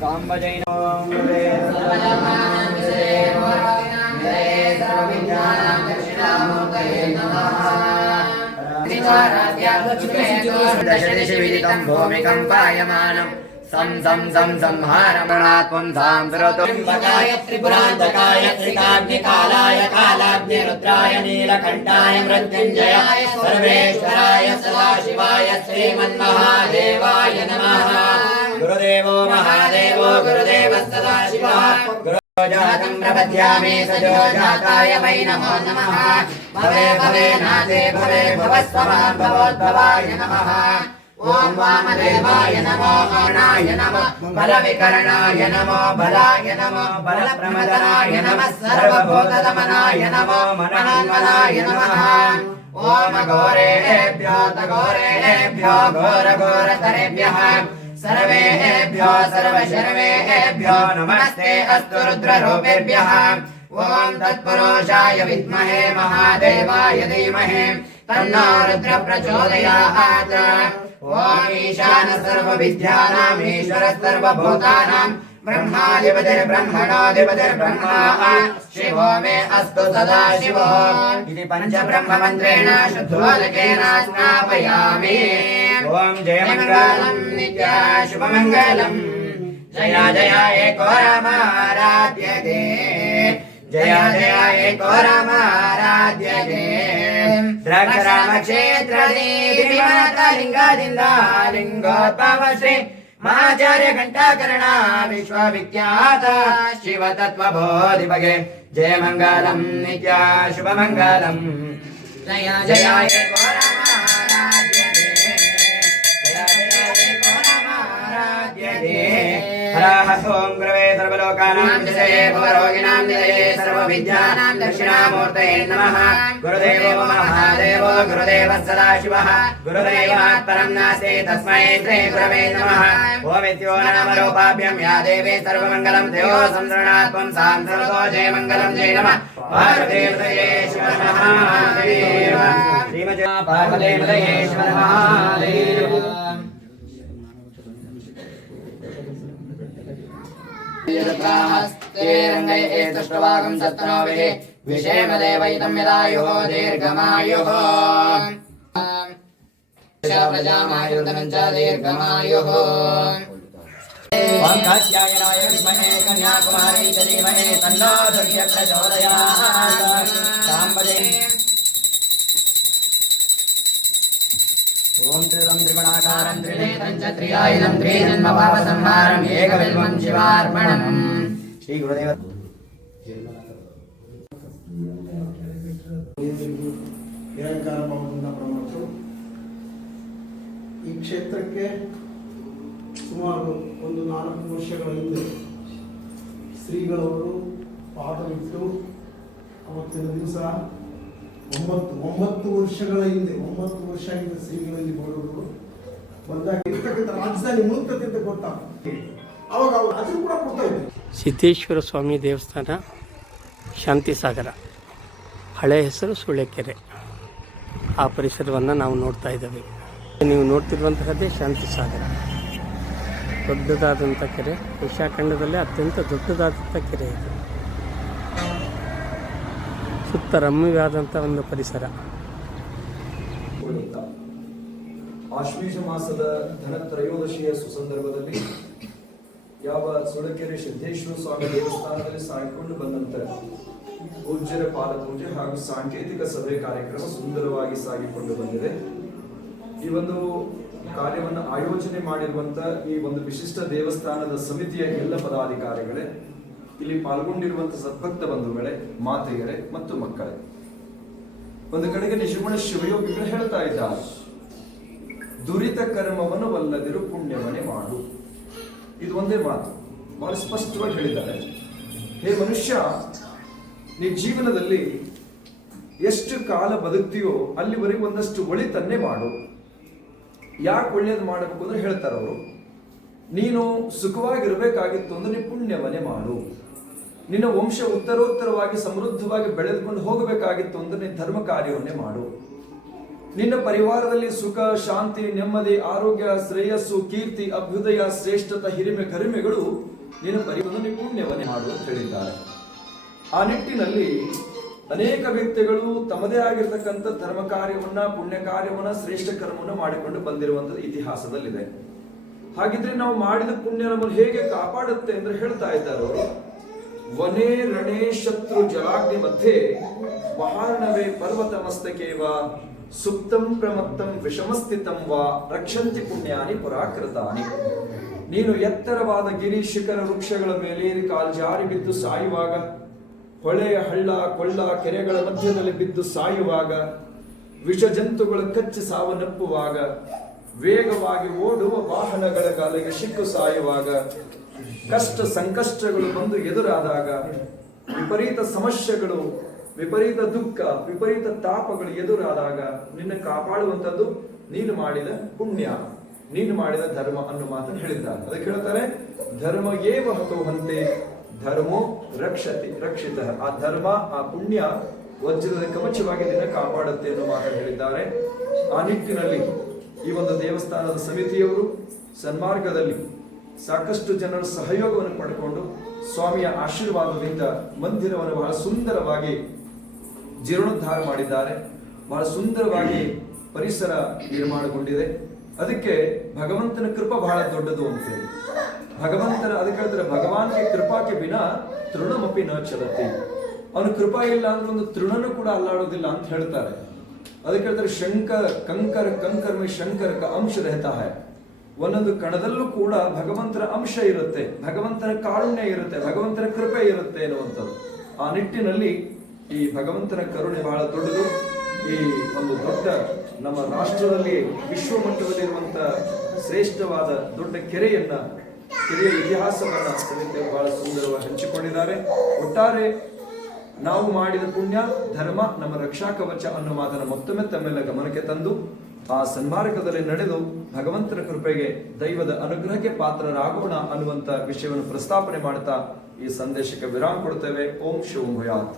సాంబజైనో సర్వజన్మానందే సర్వవిజ్ఞానం దక్షిణామూర్తయే నమః ಜೈನ दशदिशविदितं भूमिकम्पायमानम् सं सं सं संहारमणात्मं सांसृतुम्बकाय त्रिपुरान्तकाय त्रिकाग्निकालाय कालाग्नि रुद्राय नीलकण्ठाय मृत्युञ्जयाय सर्वेश्वराय सदाशिवाय श्रीमन्महादेवाय नमः गुरुदेवो महादेवो गुरुदेवः सदाशिवः गुरु जातं प्रपद्यामि सजो जाताय वै नमो नमः भवे भवे नाथे भवे भवस्वमान् भवोद्भवाय नमः ॐ वामदेवाय नमो गणाय नमः बलविकरणाय नमो बलाय नमो बलप्रमदनाय नमः सर्वभूतदमनाय नमो मनन्मनाय नमः ॐ घोरेभ्यो तघोरेभ्यो घोरघोरतरेभ्यः सर्वेभ्यो सर्वशर्वेभ्यो नमस्ते अस्तु रुद्ररूपेभ्यः। ॐ तत्पुरुषाय विद्महे महादेवाय धीमहे। तन्नो रुद्रप्रचोदयात् ॐ ईशान सर्वविद्यानाम् ईश्वर सर्वभूतानां ब्रह्माधिपतिर्ब्रह्मणाधिपतिर्ब्रह्मा शिवो मे अस्तु सदा शिवो इति पञ्चब्रह्ममन्त्रेण शुद्धोदकेन स्नापयामि ॐ जयमङ्गलम् नित्या शुभमङ्गलम् जया जया एको रामाराध्यते जया जया एको रामाराध्यते द्रक्षरामक्षेत्रदीपिमातलिङ्गदिन्दालिङ्गोद्भव श्री महाचार्य घण्टाकरणा विश्वविख्यात शिवतत्त्वबोधिभगे जय मङ्गलम् नित्या शुभमङ्गलम् जया जयाय हरा सोम गुरवे सर्वलोकानां विषये भवरोगिणां निधये सर्वविद्यानां दक्षिणामूर्तये नमः गुरुदेवो महादेवो गुरुदेवः सदाशिवः गुरुदेवात् परं नास्ति तस्मै श्री गुरवे नमः ओमित्यो नामरूपाभ्यं या देवी सर्वमङ्गलं देवो संसरणात्मं सांसरतो जय मङ्गलं जय नमः पार्वतीपतये शिव महादेव श्रीमती पार्वतीपतये शिव महादेव ేరంగైస్తుష్వాగం సత్తనోభిః. విషేమదేవైతం యదాయుః దీర్ఘమాయుః ప్రజామాయుర్ధనం చ దీర్ఘమాయుః ఓంకాత్యాయనాయ విద్మహే కన్యాకుమారై ధీమహే त्रिगुणाकारं त्रिनेत्रं च त्रियायुधं त्रिजन्मपापसंहारम् एकबिल्वं शिवार्पणम् श्रीगुरुदेव ನಿರಂಕಾರ ಭಾವದಿಂದ ಪ್ರಮುಖರು ಈ ಕ್ಷೇತ್ರಕ್ಕೆ ಸುಮಾರು ಒಂದು ನಾಲ್ಕು ವರ್ಷಗಳ ಹಿಂದೆ ಶ್ರೀಗಳವರು ಪಾದವಿಟ್ಟು ಅವತ್ತಿನ ದಿವಸ ಒಂಬತ್ತು ಒಂಬತ್ತು ವರ್ಷಗಳ ಹಿಂದೆ ಒಂಬತ್ತು ವರ್ಷ ಹಿಂದೆ ಶ್ರೀಗಳಲ್ಲಿ ಬರೋರು ಸಿದ್ದೇಶ್ವರ ಸ್ವಾಮಿ ದೇವಸ್ಥಾನ, ಶಾಂತಿಸಾಗರ. ಹಳೆ ಹೆಸರು ಸುಳೆಕೆರೆ ಆ ಪರಿಸರವನ್ನು ನಾವು ನೋಡ್ತಾ ಇದ್ದೇವೆ. ನೀವು ನೋಡ್ತಿರುವಂತಹದ್ದೇ ಶಾಂತಿಸಾಗರ. ದೊಡ್ಡದಾದಂಥ ಕೆರೆ. ಏಷ್ಯಾಖಂಡದಲ್ಲೇ ಅತ್ಯಂತ ದೊಡ್ಡದಾದಂಥ ಕೆರೆ ಇದು. ಸುತ್ತ ರಮ್ಯವಾದಂಥ ಒಂದು ಪರಿಸರ. ಆಶ್ವೀಜ ಮಾಸದ ಧನತ್ರಯೋದಶಿಯ ಸುಸಂದರ್ಭದಲ್ಲಿ ಯಾವ ಸುಳಕೆರೆ ಸಿದ್ದೇಶ್ವರ ಸ್ವಾಮಿ ದೇವಸ್ಥಾನದಲ್ಲಿ ಸಾಗಿಕೊಂಡು ಬಂದಂತ ಪೂಜ್ಯರ ಪಾದ ಪೂಜೆ ಹಾಗೂ ಸಾಂಕೇತಿಕ ಸಭೆ ಕಾರ್ಯಕ್ರಮ ಸುಂದರವಾಗಿ ಸಾಗಿಕೊಂಡು ಬಂದಿದೆ. ಈ ಒಂದು ಕಾರ್ಯವನ್ನು ಆಯೋಜನೆ ಮಾಡಿರುವಂತ ಈ ಒಂದು ವಿಶಿಷ್ಟ ದೇವಸ್ಥಾನದ ಸಮಿತಿಯ ಎಲ್ಲ ಪದಾಧಿಕಾರಿಗಳೇ, ಇಲ್ಲಿ ಪಾಲ್ಗೊಂಡಿರುವಂತ ಸದ್ಭಕ್ತ ಬಂಧುಗಳೇ, ಮಾತೆಯರೇ ಮತ್ತು ಮಕ್ಕಳೇ. ಒಂದು ಕಡೆಗೆ ನಿಜಮಣ ಶಿವಯೋಗಿಗಳು ಹೇಳ್ತಾ ಇದ್ದಾರೆ. ದುರಿತ ಕರ್ಮವನ್ನು ವಲ್ಲದಿರು ಪುಣ್ಯವನ್ನೇ ಮಾಡು. ಇದು ಒಂದೇ ಮಾತು. ಬಹಳ ಸ್ಪಷ್ಟವಾಗಿ ಹೇಳಿದ್ದಾರೆ. ಹೇ ಮನುಷ್ಯ ನೀ ಜೀವನದಲ್ಲಿ ಎಷ್ಟು ಕಾಲ ಬದುಕ್ತೀಯೋ ಅಲ್ಲಿವರೆಗೆ ಒಂದಷ್ಟು ಒಳಿತನ್ನೇ ಮಾಡು. ಯಾಕೆ ಒಳ್ಳೇದು ಮಾಡಬೇಕು ಅಂದ್ರೆ ಹೇಳ್ತಾರೆ ಅವರು, ನೀನು ಸುಖವಾಗಿರಬೇಕಾಗಿತ್ತು ಅಂದ್ರೆ ನೀ ಪುಣ್ಯವನ್ನೇ ಮಾಡು. ನಿನ್ನ ವಂಶ ಉತ್ತರೋತ್ತರವಾಗಿ ಸಮೃದ್ಧವಾಗಿ ಬೆಳೆದುಕೊಂಡು ಹೋಗಬೇಕಾಗಿತ್ತು ಅಂದ್ರೆ ನೀನು ಧರ್ಮ ಕಾರ್ಯವನ್ನೇ ಮಾಡು. ನಿನ್ನ ಪರಿವಾರದಲ್ಲಿ ಸುಖ, ಶಾಂತಿ, ನೆಮ್ಮದಿ, ಆರೋಗ್ಯ, ಶ್ರೇಯಸ್ಸು, ಕೀರ್ತಿ, ಅಭ್ಯುದಯ, ಶ್ರೇಷ್ಠತ, ಹಿರಿಮೆ, ಕರಿಮೆಗಳು ನಿನ್ನ ಪರಿವಾರದಲ್ಲಿ ನೀನು ಪುಣ್ಯವನ್ನೇ ಮಾಡು ಅಂತ ಹೇಳಿದ್ದಾರೆ. ಆ ನಿಟ್ಟಿನಲ್ಲಿ ಅನೇಕ ವ್ಯಕ್ತಿಗಳು ತಮ್ಮದೇ ಆಗಿರ್ತಕ್ಕಂಥ ಧರ್ಮ ಕಾರ್ಯವನ್ನ, ಪುಣ್ಯ ಕಾರ್ಯವನ್ನ, ಶ್ರೇಷ್ಠ ಕರ್ಮವನ್ನು ಮಾಡಿಕೊಂಡು ಬಂದಿರುವಂತ ಇತಿಹಾಸದಲ್ಲಿದೆ. ಹಾಗಿದ್ರೆ ನಾವು ಮಾಡಿದ ಪುಣ್ಯ ನಮ್ಮನ್ನು ಹೇಗೆ ಕಾಪಾಡುತ್ತೆ ಅಂದ್ರೆ ಹೇಳ್ತಾ ಇದ್ದಾರೆ ವನೇ ರಣೇ ಶತ್ರು ಜಲಾಗ್ನಿ ಮಧ್ಯೆ ಮಹಾರ್ಣವೇ ಪರ್ವತ ಮಸ್ತಕೇವ ಸುಪ್ತಂ ಪ್ರಮತ್ತಂ ವಿಷಮಸ್ಥಿತಂ ವಾ ರಕ್ಷಂತಿ ಪುಣ್ಯಾನಿ ಪುರಾಕೃತಾನಿ. ನೀನು ಎತ್ತರವಾದ ಗಿರಿ ಶಿಖರ ವೃಕ್ಷಗಳ ಮೇಲೆ ಕಾಲ್ ಜಾರಿ ಬಿದ್ದು ಸಾಯುವಾಗ, ಹೊಳೆಯ ಹಳ್ಳ, ಕೊಳ್ಳ, ಕೆರೆಗಳ ಮಧ್ಯದಲ್ಲಿ ಬಿದ್ದು ಸಾಯುವಾಗ, ವಿಷ ಜಂತುಗಳ ಕಚ್ಚಿ ಸಾವನ್ನಪ್ಪುವಾಗ ವೇಗವಾಗಿ ಓಡುವ ವಾಹನಗಳ ಕಾಲಿಗೆ ಸಿಕ್ಕು ಸಾಯುವಾಗ, ಕಷ್ಟ ಸಂಕಷ್ಟಗಳು ಬಂದು ಎದುರಾದಾಗ ವಿಪರೀತ ಸಮಸ್ಯೆಗಳು ವಿಪರೀತ ದುಃಖ, ವಿಪರೀತ ತಾಪಗಳು ಎದುರಾದಾಗ ನಿನ್ನ ಕಾಪಾಡುವಂಥದ್ದು ನೀನು ಮಾಡಿದ ಪುಣ್ಯ. ನೀನು ಮಾಡಿದ ಧರ್ಮ ಅನ್ನೋ ಮಾತನ್ನು ಹೇಳಿದ್ದಾರೆ. ಅದಕ್ಕೆ ಹೇಳ್ತಾರೆ, ಧರ್ಮ ಏವ ಹತೋಹಂತೆ, ಧರ್ಮೋ ರಕ್ಷತಿ, ರಕ್ಷಿತ. ಆ ಧರ್ಮ, ಆ ಪುಣ್ಯ ವಜ್ರದ ಕವಚವಾಗಿ ನಿನ್ನ ಕಾಪಾಡುತ್ತೆ ಅನ್ನೋ ಮಾತನ್ನು ಹೇಳಿದ್ದಾರೆ. ಆ ನಿಟ್ಟಿನಲ್ಲಿ ಈ ಒಂದು ದೇವಸ್ಥಾನದ ಸಮಿತಿಯವರು ಸನ್ಮಾರ್ಗದಲ್ಲಿ ಸಾಕಷ್ಟು ಜನರ ಸಹಯೋಗವನ್ನು ಪಡ್ಕೊಂಡು ಸ್ವಾಮಿಯ ಆಶೀರ್ವಾದದಿಂದ ಮಂದಿರವನ್ನು ಬಹಳ ಸುಂದರವಾಗಿ ಜೀರ್ಣೋದ್ಧಾರ ಮಾಡಿದ್ದಾರೆ. ಬಹಳ ಸುಂದರವಾಗಿ ಪರಿಸರ ನಿರ್ಮಾಣಗೊಂಡಿದೆ. ಅದಕ್ಕೆ ಭಗವಂತನ ಕೃಪಾ ಬಹಳ ದೊಡ್ಡದು ಅಂತ ಹೇಳಿ. ಭಗವಂತನ ಅದಕ್ಕೆ ಹೇಳ್ತಾರೆ, ಭಗವಾನ್ಗೆ ಕೃಪಾಕ್ಕೆ ಬಿನ ತೃಣಮಪಿ ನ ಚಲತಿ. ಅವನ ಕೃಪಾ ಇಲ್ಲ ಅಂದ್ರೆ ಒಂದು ತೃಣನು ಕೂಡ ಅಲ್ಲಾಡೋದಿಲ್ಲ ಅಂತ ಹೇಳ್ತಾರೆ. ಅದಕ್ಕೆ ಹೇಳ್ತಾರೆ ಶಂಕರ ಕಂಕರ ಕಂಕರ್ ಮೇ ಶಂಕರ ಕ ಅಂಶ ರಹತಾ ಒಂದೊಂದು ಕಣದಲ್ಲೂ ಕೂಡ ಭಗವಂತನ ಅಂಶ ಇರುತ್ತೆ. ಭಗವಂತನ ಕಾರುಣ್ಯ ಇರುತ್ತೆ, ಭಗವಂತನ ಕೃಪೆ ಇರುತ್ತೆ ಎನ್ನುವಂಥದ್ದು. ಆ ನಿಟ್ಟಿನಲ್ಲಿ ಈ ಭಗವಂತನ ಕರುಣೆ ಬಹಳ ದೊಡ್ಡದು. ಈ ಒಂದು ದೊಡ್ಡ ನಮ್ಮ ರಾಷ್ಟ್ರದಲ್ಲಿ ವಿಶ್ವ ಮಟ್ಟದಲ್ಲಿರುವಂತ ಶ್ರೇಷ್ಠವಾದ ದೊಡ್ಡ ಕೆರೆಯನ್ನ, ಕೆರೆಯ ಇತಿಹಾಸವನ್ನ ಕವಿತೆ ಬಹಳ ಸುಂದರವಾಗಿ ಹಂಚಿಕೊಂಡಿದ್ದಾರೆ. ಒಟ್ಟಾರೆ ನಾವು ಮಾಡಿದ ಪುಣ್ಯ, ಧರ್ಮ, ನಮ್ಮ ರಕ್ಷಾ ಕವಚ ಅನ್ನೋ ಮಾತನ್ನ ಮತ್ತೊಮ್ಮೆ ತಮ್ಮೆಲ್ಲ ಗಮನಕ್ಕೆ ತಂದು, ಆ ಸನ್ಮಾರ್ಗದಲ್ಲಿ ನಡೆದು ಭಗವಂತನ ಕೃಪೆಗೆ, ದೈವದ ಅನುಗ್ರಹಕ್ಕೆ ಪಾತ್ರರಾಗೋಣ ಅನ್ನುವಂತ ವಿಷಯವನ್ನು ಪ್ರಸ್ತಾಪನೆ ಮಾಡ್ತಾ ಈ ಸಂದೇಶಕ್ಕೆ ವಿರಾಮ ಕೊಡುತ್ತೇವೆ ಓಂ ಶಿವಂ ಭಯಾತ್.